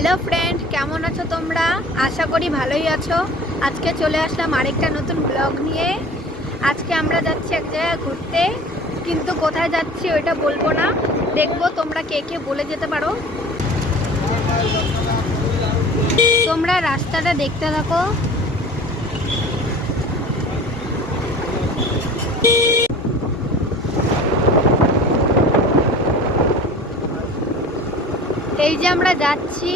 Hello friend, কেমন আছো তোমরা? আশা করি ভালোই আছো। আজকে চলে আসলাম আরেকটা নতুন ব্লগ নিয়ে। আজকে আমরা যাচ্ছি এক জায়গায় ঘুরতে, কিন্তু কোথায় যাচ্ছি ওইটা বলব না। দেখব তোমরা কে কে বলে যেতে পারো। তোমরা রাস্তাটা দেখতে থাকো। এই যে আমরা যাচ্ছি,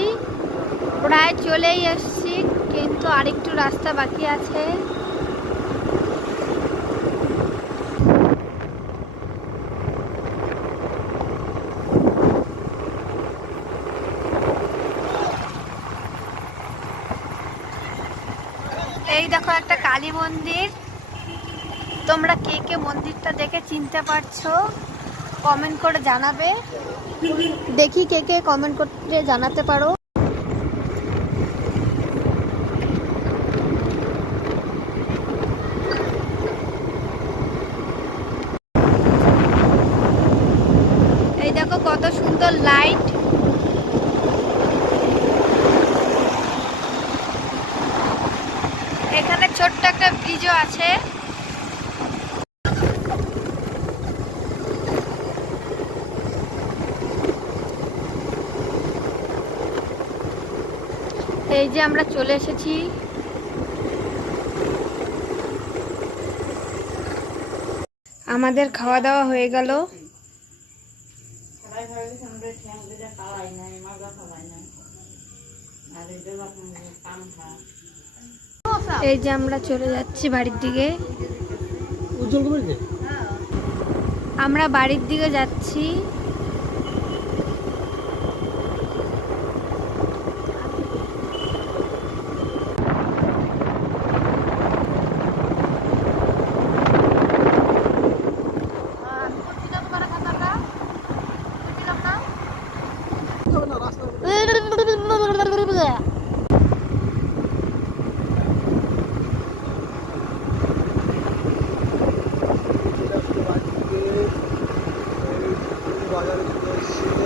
প্রায় চলেই এসছি কিন্তু আরেকটু রাস্তা বাকি আছে। এই দেখো একটা কালী মন্দির। তোমরা কে কে মন্দিরটা দেখে চিনতে পারছ? কমেন্ট করে জানাবে। দেখি কে কে কমেন্ট করতে জানাতে পারো। এই দেখো কত সুন্দর লাইট এখানে ছোট্ট একটা ব্রিজও আছে। এই যে আমরা চলে এসেছি। আমাদের খাওয়া দাওয়া হয়ে গেল। এই যে আমরা চলে যাচ্ছি বাড়ির দিকে। আমরা বাড়ির দিকে যাচ্ছি। বাজারে চলে এসছে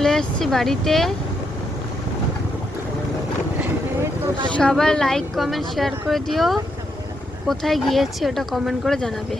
চলে আসছি বাড়িতে। সবার লাইক কমেন্ট শেয়ার করে দিও। কোথায় গিয়েছি ওটা কমেন্ট করে জানাবে।